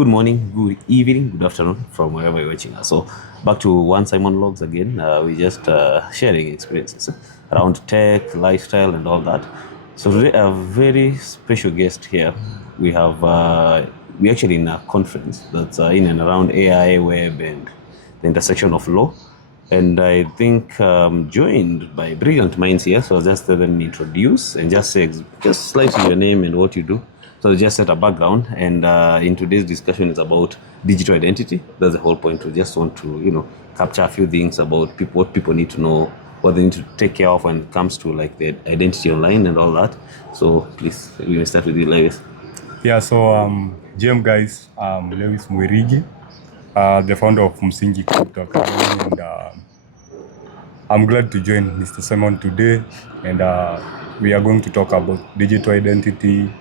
good morning, good evening, good afternoon from wherever you're watching us. So, back to One Simon Logs again. We just sharing experiences around tech, lifestyle, and all that. So, today, a very special guest here. We have, we actually in a conference that's in and around AI, web, and the intersection of law. And I think joined by brilliant minds here. So, I'll just let them introduce and just say, just slightly your name and what you do. So just set a background, and in today's discussion is about digital identity. That's the whole point. We just want to, capture a few things about people, what people need to know, what they need to take care of when it comes to like their identity online and all that. So please, we will start with you, Lewis. Yeah, so GM guys, Lewis Mwirigi, the founder of Msingi Crypto Academy, and I'm glad to join Mr. Simon today, and we are going to talk about digital identity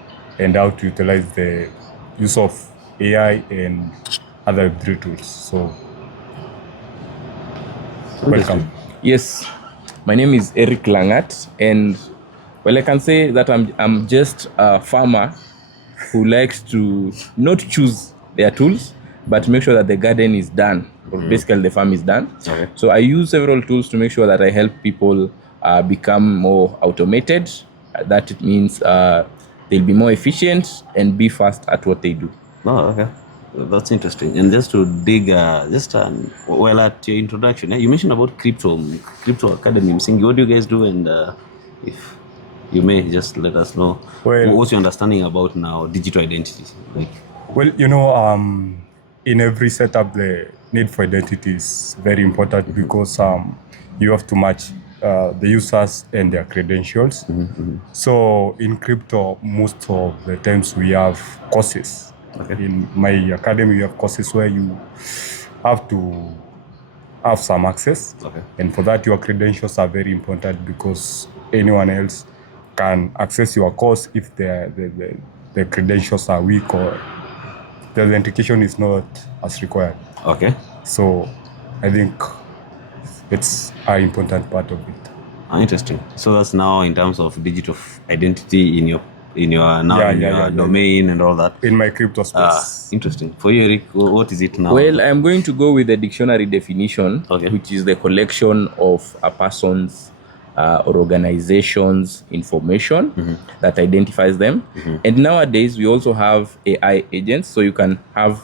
and how to utilize the use of AI and other Web3 tools. So, welcome. Yes, my name is Eric Langat, and well, I can say that I'm just a farmer who likes to not choose their tools, but make sure that the garden is done, or basically the farm is done. Okay. So I use several tools to make sure that I help people become more automated. That it means they'll be more efficient and be fast at what they do. Oh, okay. That's interesting. And just to dig, well, at your introduction, you mentioned about Crypto Academy. Msingi, what do you guys do? And if you may just let us know, what's your understanding about now digital identity? Well, in every setup, the need for identity is very important because you have to match the users and their credentials. So in crypto, most of the times we have courses. Okay. In my academy, we have courses where you have to have some access. Okay. And for that, your credentials are very important because anyone else can access your course if the credentials are weak or the authentication is not as required. Okay. So I think it's an important part of it. Interesting. So that's now in terms of digital identity in your domain and all that. In my crypto space. Interesting. For you, Eric, what is it now? Well, I'm going to go with the dictionary definition, which is the collection of a person's or organization's information that identifies them. And nowadays, we also have AI agents, so you can have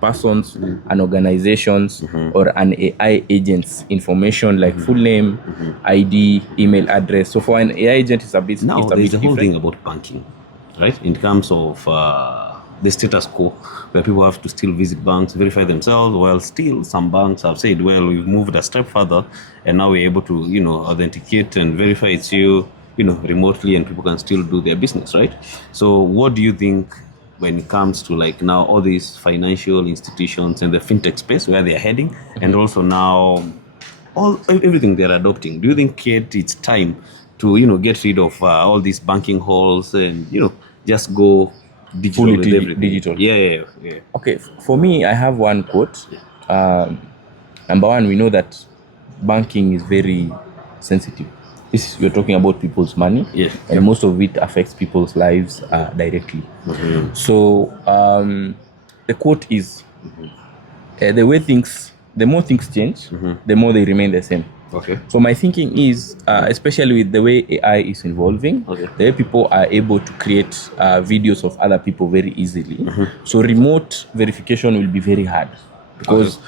persons and organizations or an AI agent's information like full name, ID, email address. So for an AI agent, it's a bit now there's a whole different. thing about banking, right? In terms of the status quo, where people have to still visit banks, verify themselves, while still some banks have said, well, we've moved a step further, and now we're able to, authenticate and verify it's you, remotely, and people can still do their business, right? So what do you think when it comes to like now all these financial institutions and the fintech space where they're heading, and also now everything they're adopting? Do you think it's time to get rid of all these banking halls and just go digital fully with everything? digital? Yeah. Okay, for me, I have one quote. Number one, we know that banking is very sensitive. You're talking about people's money, and most of it affects people's lives directly. So the quote is, the more things change, the more they remain the same. Okay. So my thinking is, especially with the way AI is evolving, the way people are able to create videos of other people very easily. So remote verification will be very hard because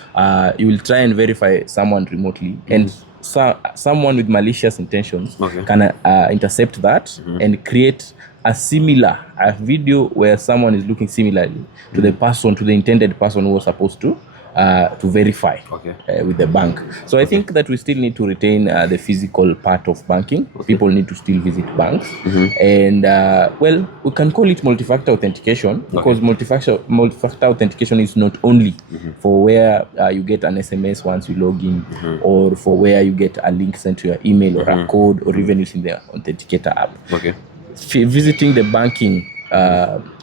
you will try and verify someone remotely, and someone with malicious intentions can intercept that and create a video where someone is looking similarly to the intended person who was supposed to verify with the bank. So I think that we still need to retain the physical part of banking. People need to still visit banks. And we can call it multi-factor authentication because multi-factor authentication is not only for where you get an SMS once you log in, or for where you get a link sent to your email or a code, or even using the authenticator app. Visiting the banking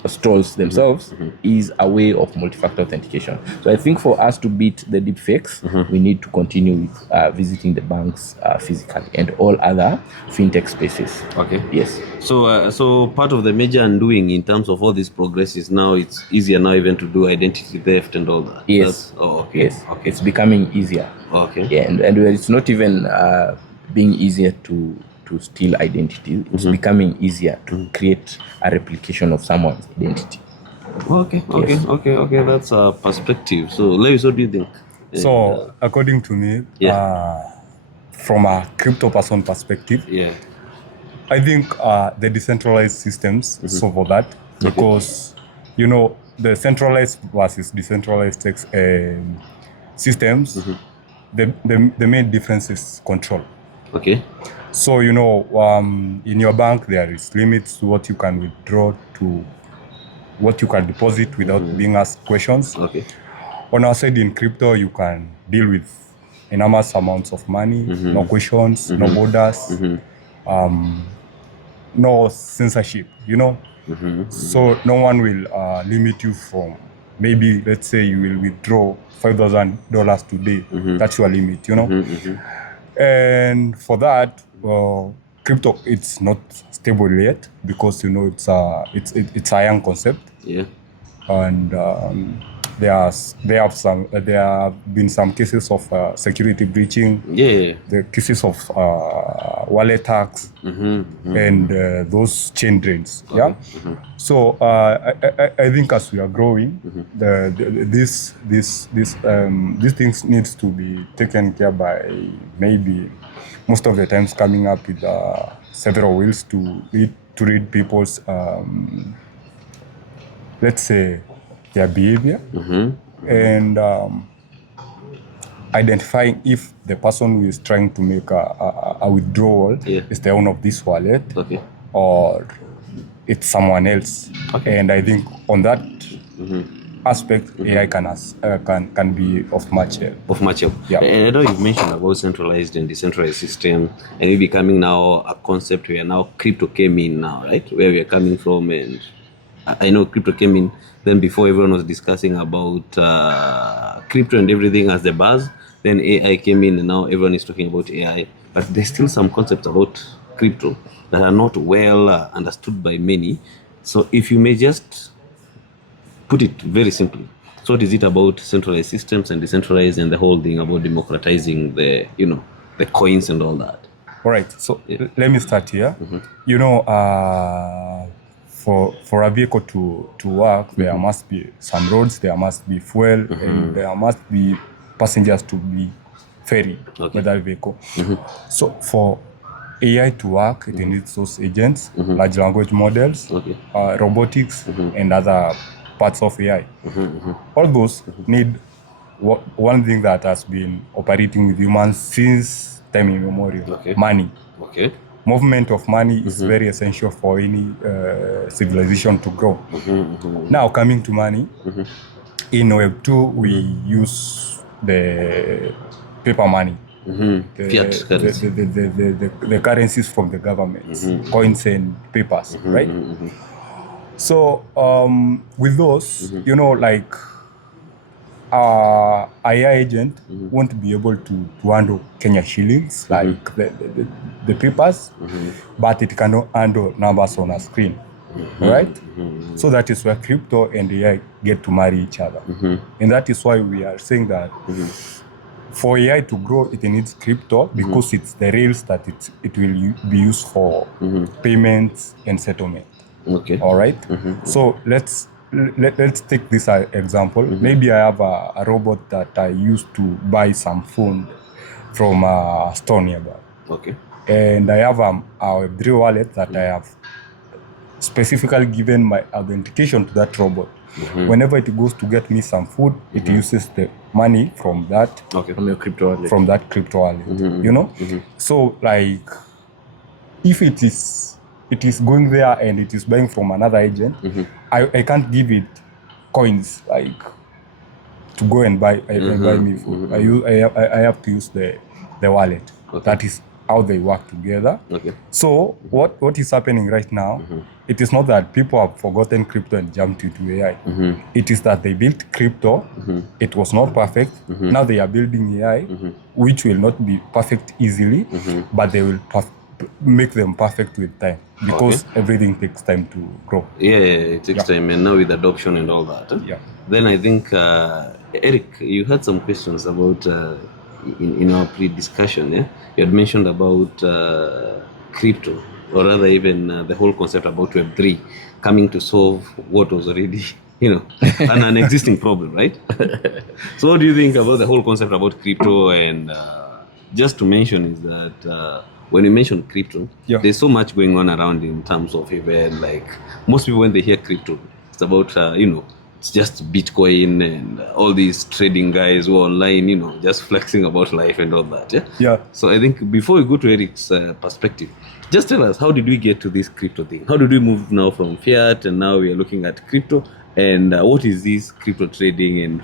stalls themselves is a way of multi-factor authentication. So I think for us to beat the deepfakes, we need to continue with visiting the banks physically and all other fintech spaces. Okay. Yes. So part of the major undoing in terms of all this progress is now it's easier now even to do identity theft and all that. Yes. Okay. Yes. Okay. It's becoming easier. Okay. Yeah, and it's not even being easier to steal identity. It's becoming easier to create a replication of someone's identity. Okay. That's a perspective. So, Lewis, what do you think? So, according to me, from a crypto person perspective, Yeah. I think the decentralized systems solve for that because, the centralized versus decentralized systems, the main difference is control. Okay. So, in your bank, there is limits to what you can withdraw, to what you can deposit without being asked questions. Okay. On our side in crypto, you can deal with enormous amounts of money, no questions, no borders, no censorship, So no one will limit you from, maybe, let's say you will withdraw $5,000 today. That's your limit, And for that, crypto, it's not stable yet because, it's a young concept. Yeah. And there have been some cases of security breaching. Yeah. The cases of wallet hacks and those chain drains. Yeah. So I think as we are growing, these things needs to be taken care by, maybe most of the times coming up with several ways to read people's let's say their behavior and identifying if the person who is trying to make a withdrawal is the owner of this wallet or it's someone else. Okay. And I think on that aspect, AI can be of much help. Of much help. Yeah. And I know you've mentioned about centralized and decentralized system, and it becoming now a concept where now crypto came in now, right? Where we are coming from, and I know crypto came in then before everyone was discussing about crypto and everything as the buzz. Then AI came in and now everyone is talking about AI. But there's still some concepts about crypto that are not well understood by many. So if you may just put it very simply, so what is it about centralized systems and decentralized and the whole thing about democratizing the coins and all that? All right. So let me start here. For a vehicle to work, there must be some roads, there must be fuel, and there must be passengers to be ferried with that vehicle. So for AI to work, it needs those agents, large language models, robotics, and other parts of AI. All those need one thing that has been operating with humans since time immemorial: money. Okay. Movement of money is very essential for any civilization to grow. Now, coming to money, in Web2, we use the paper money, Fiat currency. the currencies from the governments, coins and papers, right? So, with those, like AI agent won't be able to handle Kenya shillings, like the papers, but it cannot handle numbers on a screen, right? So that is where crypto and AI get to marry each other. And that is why we are saying that for AI to grow, it needs crypto because it's the rails that it will be used for payments and settlement. Okay. All right. So let's take this example. Maybe I have a robot that I used to buy some food from a store nearby. Okay. And I have a Web3 wallet that I have specifically given my authentication to that robot. Whenever it goes to get me some food, it uses the money from that From your crypto wallet. From that crypto wallet. So like if it is going there and it is buying from another agent, I can't give it coins like to go and buy me food. I have to use the wallet that is how they work together. Okay. So what is happening right now, it is not that people have forgotten crypto and jumped into AI. It is that they built crypto, it was not perfect. Now they are building AI, which will not be perfect easily, but they will make them perfect with time, because everything takes time to grow. Yeah, it takes time, and now with adoption and all that. Yeah. Then I think, Eric, you had some questions about in our pre-discussion. Yeah, you had mentioned about crypto, or rather even the whole concept about Web3 coming to solve what was already, an existing problem, right? So, what do you think about the whole concept about crypto? And just to mention is that when you mention crypto, there's so much going on around in terms of even like most people when they hear crypto, it's about it's just Bitcoin and all these trading guys who are online, just flexing about life and all that. Yeah. Yeah. So I think before we go to Eric's perspective, just tell us, how did we get to this crypto thing? How did we move now from fiat and now we are looking at crypto? And what is this crypto trading and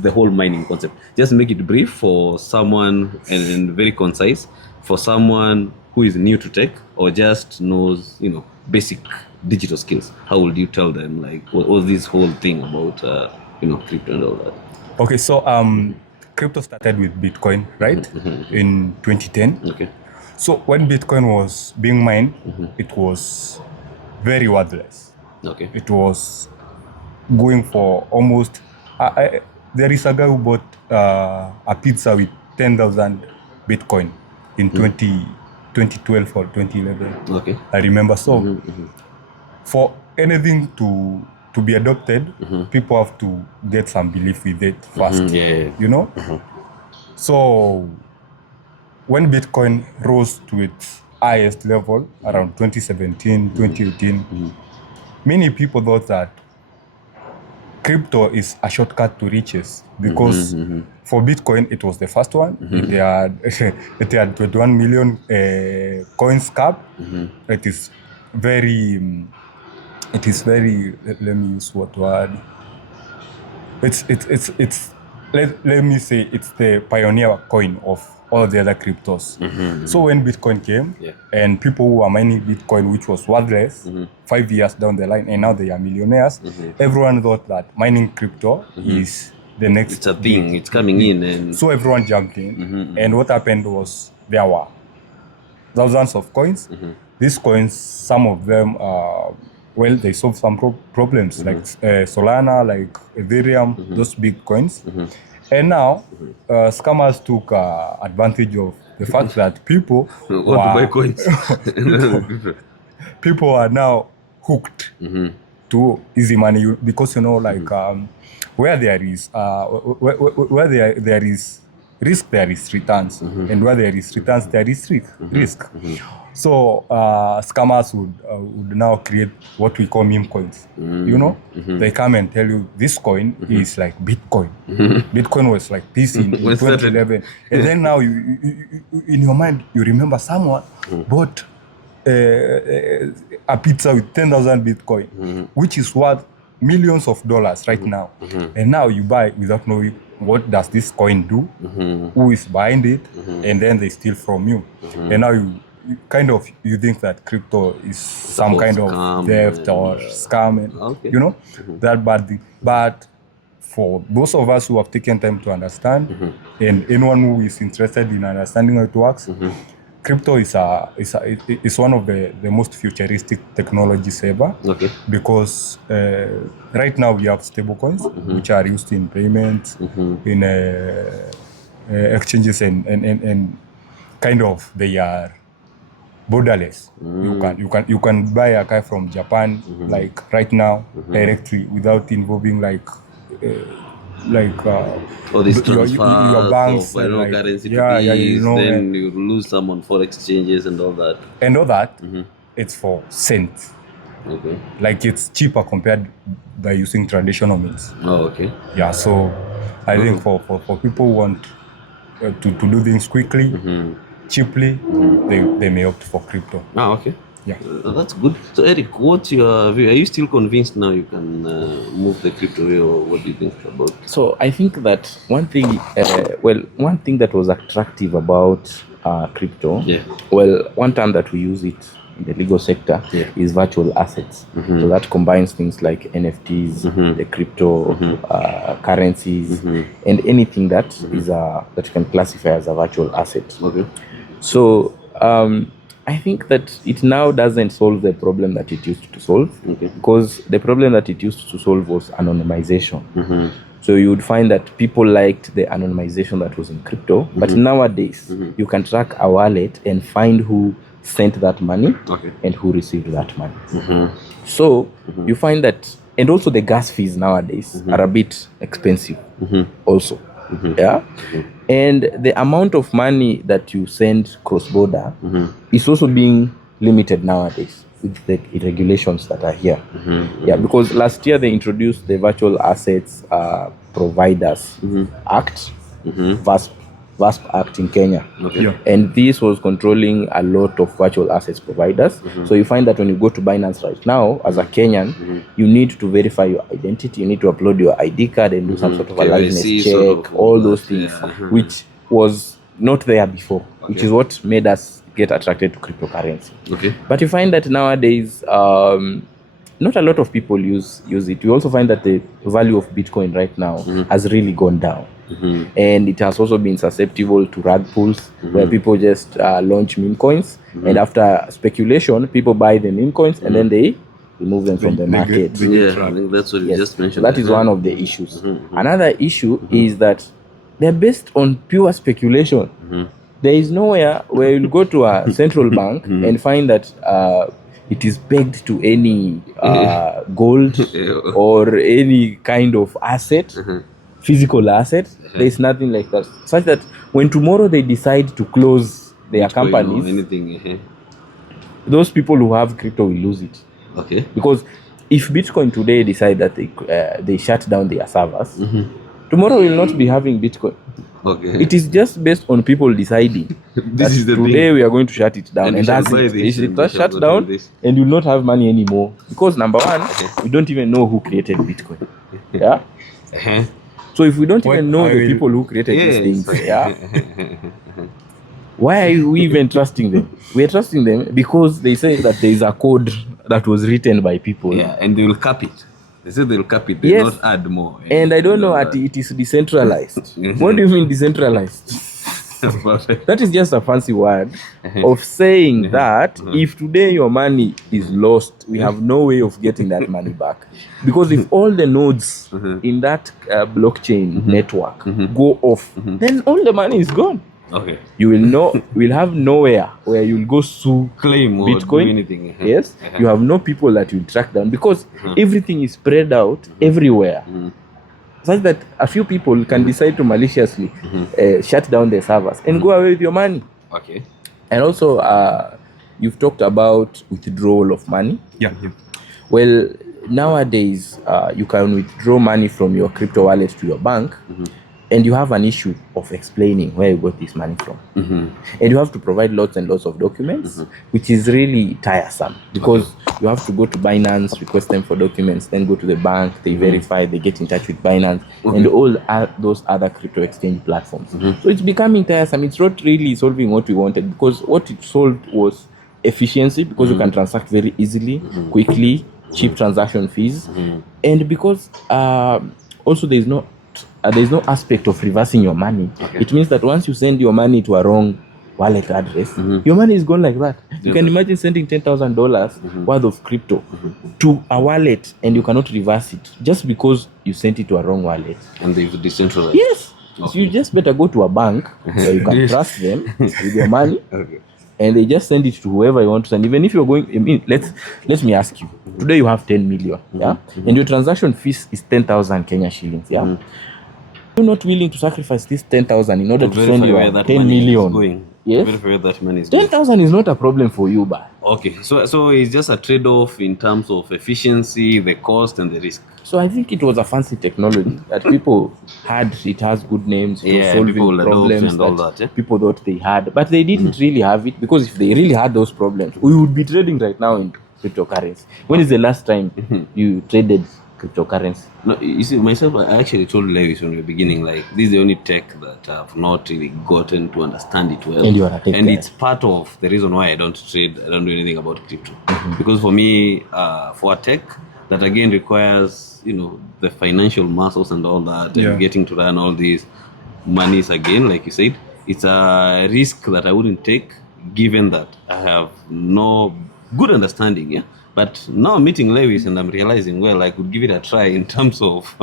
the whole mining concept? Just make it brief for someone and very concise for someone who is new to tech or just knows, basic digital skills. How would you tell them, like, what was this whole thing about, crypto and all that? Okay, so crypto started with Bitcoin, right? In 2010. Okay. So when Bitcoin was being mined, it was very worthless. Okay. It was going for almost. There is a guy who bought a pizza with 10,000 Bitcoin in 2012 or 2011. Okay. I remember. So for anything to be adopted, people have to get some belief with it first. Yeah. So when Bitcoin rose to its highest level around 2017, 2018, many people thought that crypto is a shortcut to riches, because for Bitcoin it was the first one. It had 21 million coins cap. It is very. Let me use what word. It's let me say it's the pioneer coin of all the other cryptos. So when Bitcoin came, and people who are mining Bitcoin, which was worthless 5 years down the line, and now they are millionaires, everyone thought that mining crypto is the next. It's a thing. It's coming in, and so everyone jumped in. And what happened was there were thousands of coins. These coins, some of them, they solve some problems like Solana, like Ethereum, those big coins. And now, scammers took advantage of the fact that people want to buy coins. People are now hooked to easy money, because where there is there is risk, there is returns, and where there is returns, there is risk. So scammers would now create what we call meme coins. They come and tell you this coin is like Bitcoin. Bitcoin was like this in 2011, and then now you in your mind you remember someone bought a pizza with 10,000 Bitcoin, which is worth millions of dollars right now, and now you buy without knowing what does this coin do, who is behind it, and then they steal from you, and now you think that crypto is some kind of theft or scam, and that bad thing. But for those of us who have taken time to understand, and anyone who is interested in understanding how it works, crypto is one of the most futuristic technologies ever. Because right now we have stable coins, which are used in payments, in exchanges, and kind of they are borderless. You can buy a car from Japan like right now directly without involving all these transfers your banks, of currency to fees, then you lose some on forex exchanges and all that. And all that, it's for cents. Like it's cheaper compared by using traditional means. Yeah, so I think for people who want to do things quickly, cheaply, they may opt for crypto. Yeah. That's good. So Eric, what's your view? Are you still convinced now you can move the crypto way, or what do you think about it? So I think that one thing that was attractive about crypto, Yeah. well, one term that we use it in the legal sector is virtual assets. So that combines things like NFTs, the crypto currencies, and anything that is that you can classify as a virtual asset. Okay. So I think that it now doesn't solve the problem that it used to solve, because the problem that it used to solve was anonymization. So you would find that people liked the anonymization that was in crypto, but nowadays you can track a wallet and find who sent that money and who received that money. So you find that, and also the gas fees nowadays are a bit expensive also. Yeah. And the amount of money that you send cross-border is also being limited nowadays with the regulations that are here. Yeah, because last year they introduced the Virtual Assets Providers Act, VASP Act in Kenya. And this was controlling a lot of virtual assets providers. So you find that when you go to Binance right now, as a Kenyan, you need to verify your identity, you need to upload your ID card and do some sort of a liveness check, sort of all those things, which was not there before, which is what made us get attracted to cryptocurrency. But you find that nowadays, not a lot of people use it. We also find that the value of Bitcoin right now has really gone down. And it has also been susceptible to rug pulls, where people just launch meme coins, and after speculation, people buy the meme coins and then they remove them from the market. I think that's what you just mentioned. So that is one of the issues. Another issue is that they're based on pure speculation. There is nowhere where you'll go to a central bank and find that it is pegged to any gold or any kind of asset, physical asset. There is nothing like that. Such that when tomorrow they decide to close their companies, those people who have crypto will lose it. Because if Bitcoin today decide that they shut down their servers, tomorrow we will not be having Bitcoin. It is just based on people deciding that today we are going to shut it down, and that's it. It shut down, and you will not have money anymore, because number one, we don't even know who created Bitcoin. Yeah. So if we don't even know the people who created these things, why are we even trusting them? We are trusting them because they say that there is a code that was written by people. And they will cap it. They say they'll cap it, they'll not add more. And I don't know it is decentralized. What do you mean decentralized? That is just a fancy word of saying that if today your money is lost, we have no way of getting that money back. Because if all the nodes in that blockchain network go off, then all the money is gone. You will have nowhere where you'll go sue claim or Bitcoin. Do anything. Yes, you have no people that you track down, because everything is spread out everywhere. Such that a few people can decide to maliciously shut down their servers and go away with your money. And also, you've talked about withdrawal of money. Well, nowadays, you can withdraw money from your crypto wallet to your bank, and you have an issue of explaining where you got this money from. And you have to provide lots and lots of documents, which is really tiresome, because you have to go to Binance, request them for documents, then go to the bank, they verify, they get in touch with Binance, and all those other crypto exchange platforms. So it's becoming tiresome. It's not really solving what we wanted, because what it solved was efficiency, because you can transact very easily, quickly, cheap transaction fees, and because also there's no aspect of reversing your money. It means that once you send your money to a wrong wallet address, your money is gone like that. You can imagine sending $10,000 worth of crypto to a wallet, and you cannot reverse it just because you sent it to a wrong wallet. And they've decentralized. Yes. So you just better go to a bank where you can trust them with your money, and they just send it to whoever you want to send. Even if you're going, let me ask you. Today you have 10 million, and your transaction fees is 10,000 Kenya shillings, You're not willing to sacrifice this 10,000 in order to send you 10 million. Yes. 10,000 is not a problem for you, but so it's just a trade-off in terms of efficiency, the cost, and the risk. So I think it was a fancy technology that people had. It has good names. It was solving problems and all that, people thought they had, but they didn't really have it, because if they really had those problems, we would be trading right now in cryptocurrency. When is the last time you traded cryptocurrency? No, you see, myself, I actually told Lewis from the beginning, like, this is the only tech that I've not really gotten to understand it well. And you are a tech And guy. it's part of the reason why I don't trade, I don't do anything about crypto. Because for me, for a tech that again requires, the financial muscles and all that, Yeah. and getting to run all these monies again, like you said, it's a risk that I wouldn't take, given that I have no good understanding. Yeah. But now I'm meeting Lewis and I'm realizing, well, I could give it a try in terms of,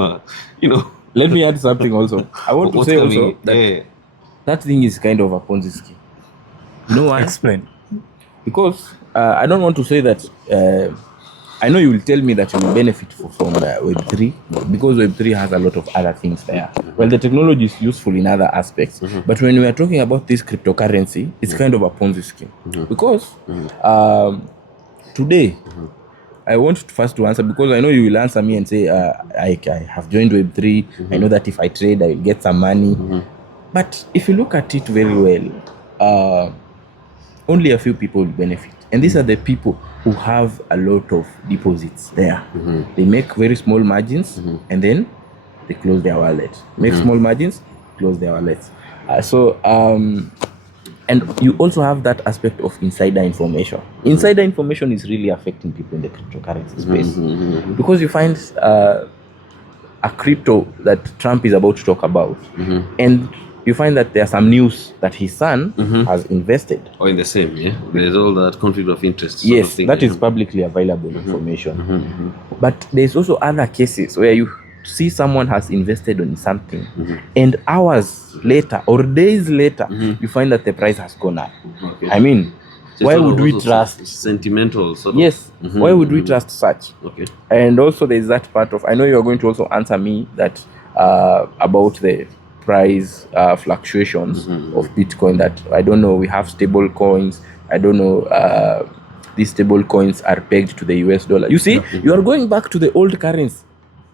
Let me add something also. I want to what's say coming. also that that thing is kind of a Ponzi scheme. You know why? Explain. Because I don't want to say that. I know you will tell me that you will benefit from Web3 because Web3 has a lot of other things there. Well, the technology is useful in other aspects, but when we are talking about this cryptocurrency, it's kind of a Ponzi scheme because today. I want to first to answer because I know you will answer me and say I have joined Web3. I know that if I trade, I will get some money. But if you look at it very well, only a few people will benefit. And these are the people who have a lot of deposits there. They make very small margins and then they close their wallet. Make small margins, close their wallets. And you also have that aspect of insider information. Insider information is really affecting people in the cryptocurrency space because you find a crypto that Trump is about to talk about, and you find that there's some news that his son has invested. Or in the same, yeah. There's all that conflict of interest. Yes, that is publicly available information. But there's also other cases where you see someone has invested on something and hours later or days later you find that the price has gone up. Okay. I mean, So why it's would we also trust? sentimental sort of. Yes, why would we trust such? Okay. And also there's that part of, I know you are going to also answer me that about the price fluctuations of Bitcoin, that I don't know, we have stable coins. I don't know, these stable coins are pegged to the US dollar. You see, you are going back to the old currency.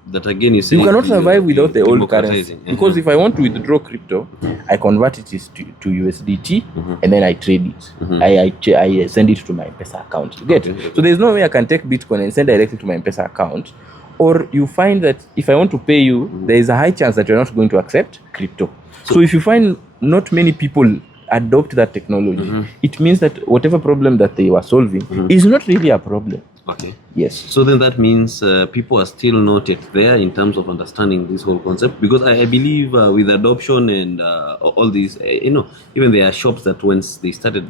That again is You cannot survive without the old currency. democratizing. Because if I want to withdraw crypto, I convert it to USDT and then I trade it. I send it to my M-Pesa account. You get? So there's no way I can take Bitcoin and send directly to my M-Pesa account. Or you find that if I want to pay you, there is a high chance that you're not going to accept crypto. So if you find not many people adopt that technology, it means that whatever problem that they were solving is not really a problem. Okay. Yes. So then that means people are still not yet there in terms of understanding this whole concept, because I believe with adoption and all these, even there are shops that once they started,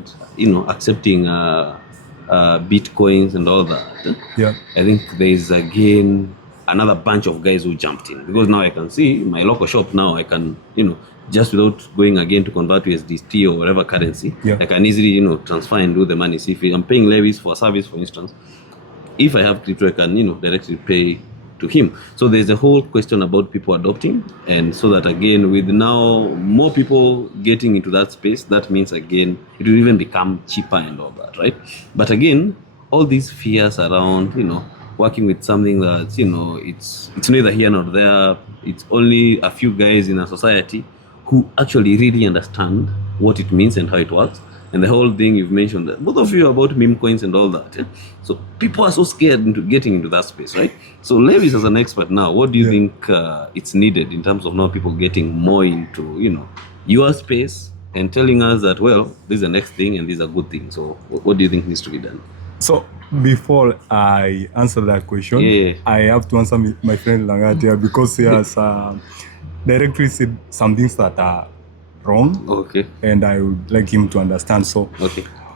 accepting Bitcoins and all that, I think there is again another bunch of guys who jumped in, because now I can see my local shop now I can, just without going again to convert to USDT or whatever currency, I can easily, transfer and do the money. So if I'm paying levies for a service, for instance, if I have crypto, I can, directly pay to him. So there's a whole question about people adopting, and so that again, with now more people getting into that space, that means again it will even become cheaper and all that, right? But again, all these fears around, working with something that, it's neither here nor there. It's only a few guys in a society who actually really understand what it means and how it works. And the whole thing you've mentioned, that both of you, about meme coins and all that. Yeah? So people are so scared into getting into that space, right? So Lewis, as an expert now, what do you think it's needed in terms of now people getting more into, your space and telling us that, well, this is the next thing and these are good things. So what do you think needs to be done? So before I answer that question, I have to answer my friend Langatia, because he has directly said some things that are wrong. Okay. And I would like him to understand. So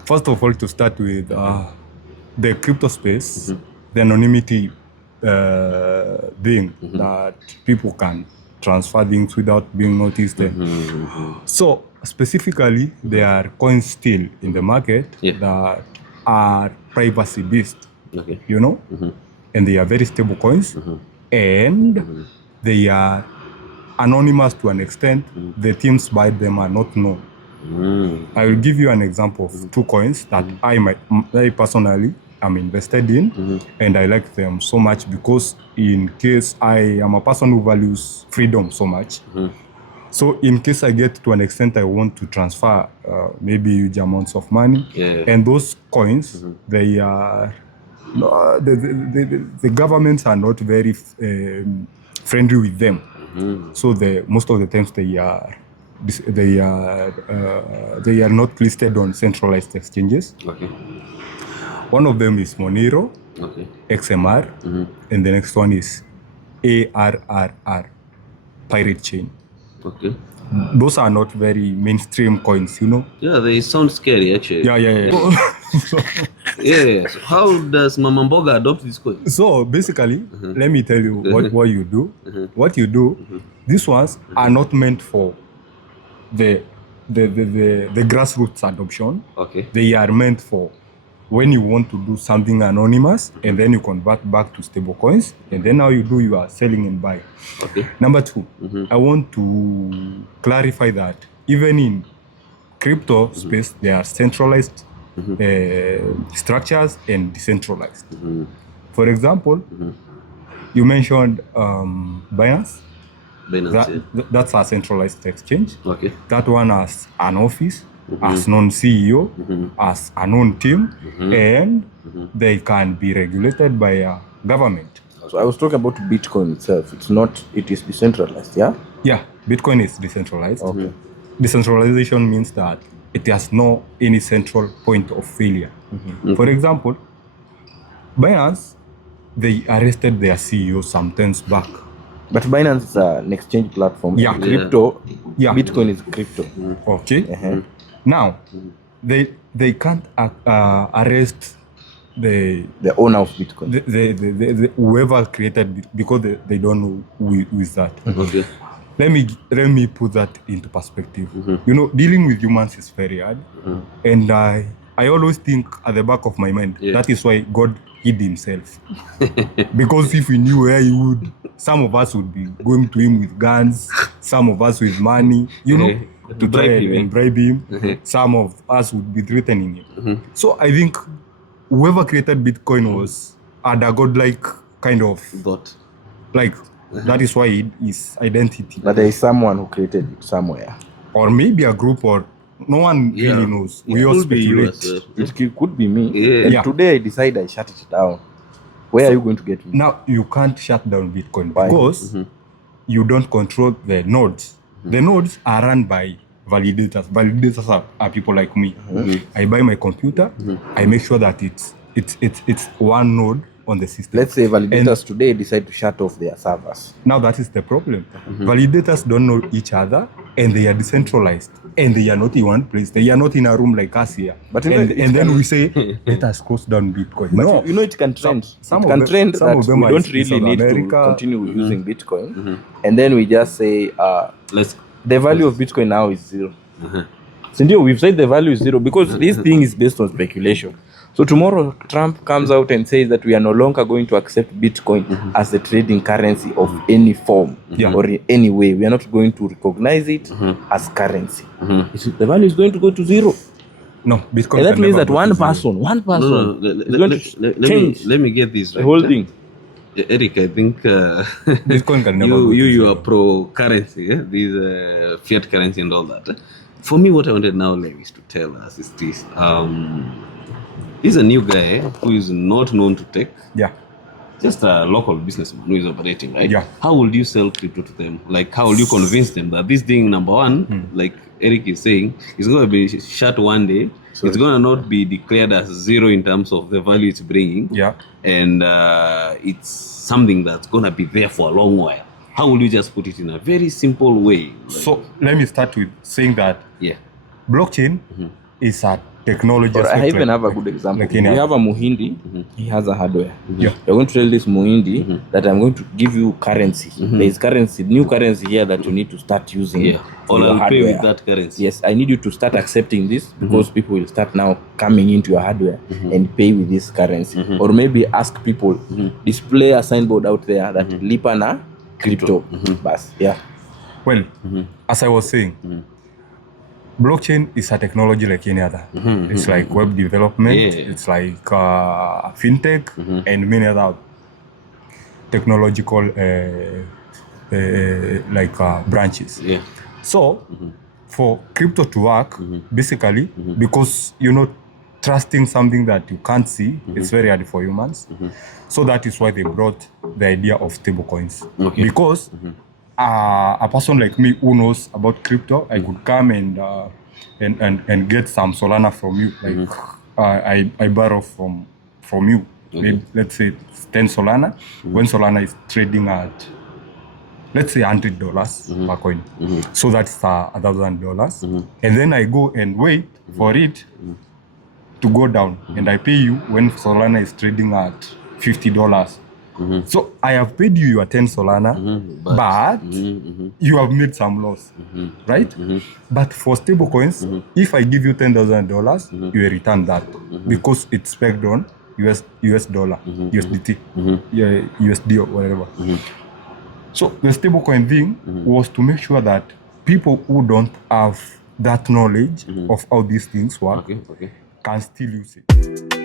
first of all, to start with the crypto space, the anonymity thing, that people can transfer things without being noticed. So specifically, there are coins still in the market that are privacy based, and they are very stable coins, and they are anonymous to an extent. The teams buy them are not known. I will give you an example of two coins that I personally am invested in, and I like them so much because in case I am a person who values freedom so much, so in case I get to an extent I want to transfer maybe huge amounts of money, and those coins, they are No, the governments are not very friendly with them. So most of the times they are not listed on centralized exchanges. Okay. One of them is Monero, Okay. XMR, and the next one is ARRR, Pirate Chain. Okay. Those are not very mainstream coins, Yeah, they sound scary actually. Yeah. Yeah. So how does Mama Mboga adopt this coin? So basically, let me tell you what you do. What you do, these ones are not meant for the grassroots adoption. Okay. They are meant for when you want to do something anonymous, and then you convert back to stable coins, and then now you are selling and buying. Okay. Number two, I want to clarify that even in crypto space, there are centralized structures and decentralized. For example, you mentioned Binance. Binance, That's a centralized exchange. Okay. That one has an office, has known CEO, has a known team, and they can be regulated by a government. So I was talking about Bitcoin itself. It is decentralized, yeah? Yeah, Bitcoin is decentralized. Okay. Decentralization means that it has no any central point of failure. For example, Binance, they arrested their CEO some times back. But Binance is an exchange platform. Yeah. Crypto. Yeah. Bitcoin is crypto. Okay. Now, they can't arrest the owner of Bitcoin. The whoever created it, because they don't know who is that. Okay. Let me put that into perspective. Dealing with humans is very hard, and I always think at the back of my mind, that is why God hid himself. Because if we knew where he would, some of us would be going to him with guns, some of us with money, to try and bribe him. Some of us would be threatening him. So I think whoever created Bitcoin was had a godlike kind of thought. Like, that is why his identity. But there is someone who created it somewhere. Or maybe a group, or no one really knows. We all speculate. It could be me. Yeah. And today I decide I shut it down. Where are you going to get me? Now, you can't shut down Bitcoin because you don't control the nodes. The nodes are run by validators. Validators are people like me. I buy my computer. I make sure that it's one node on the system. Let's say validators today decide to shut off their servers. Now that is the problem. Validators don't know each other, and they are decentralized, and they are not in one place. They are not in a room like us here. But and then we say, let us close down Bitcoin. But no, it can trend. Some it can trend that we don't really need America. to continue using Bitcoin. And then we just say, the value of Bitcoin now is zero. Sindio, we've said the value is zero because this thing is based on speculation. So tomorrow, Trump comes out and says that we are no longer going to accept Bitcoin as the trading currency of any form or in any way. We are not going to recognize it as currency. The value is going to go to zero. No, Bitcoin. And that means that one person is going to change. Let me get this right. The whole thing. Eric, I think Bitcoin can never you are pro currency, these fiat currency and all that. For me, what I wanted now, Lewis, to tell us is this. He's a new guy who is not known to tech. Yeah. Just a local businessman who is operating, right? Yeah. How would you sell crypto to them? Like, how will you convince them that this thing, number one, like Eric is saying, is going to be shut one day. It's going to not be declared as zero in terms of the value it's bringing. Yeah. And it's something that's going to be there for a long while. How will you just put it in a very simple way? So let me start with saying that blockchain is a technology. I even have a good example. Like we have a Muhindi, he has a hardware. Yeah. You're going to tell this Muhindi that I'm going to give you currency. There is currency, new currency here that you need to start using. Yeah. Or I'll pay with that currency. Yes, I need you to start accepting this because people will start now coming into your hardware and pay with this currency. Or maybe ask people, display a signboard out there that lipa na crypto. Bas, yeah. Well, as I was saying, blockchain is a technology like any other. It's like web development. It's like fintech and many other technological branches. Yeah. So for crypto to work, basically, because trusting something that you can't see is very hard for humans. So that is why they brought the idea of stable coins. Okay. Because a person like me who knows about crypto, I could come and get some Solana from you. Like I borrow from you. Maybe, let's say it's 10 Solana. When Solana is trading at, let's say $100 per coin. So that's $1,000. And then I go and wait for it to go down. And I pay you when Solana is trading at $50. So I have paid you your 10 Solana, but you have made some loss, right? But for stable coins, if I give you $10,000, you will return that because it's pegged on US dollar, USDT, yeah, USD or whatever. So the stablecoin thing was to make sure that people who don't have that knowledge of how these things work can still use it.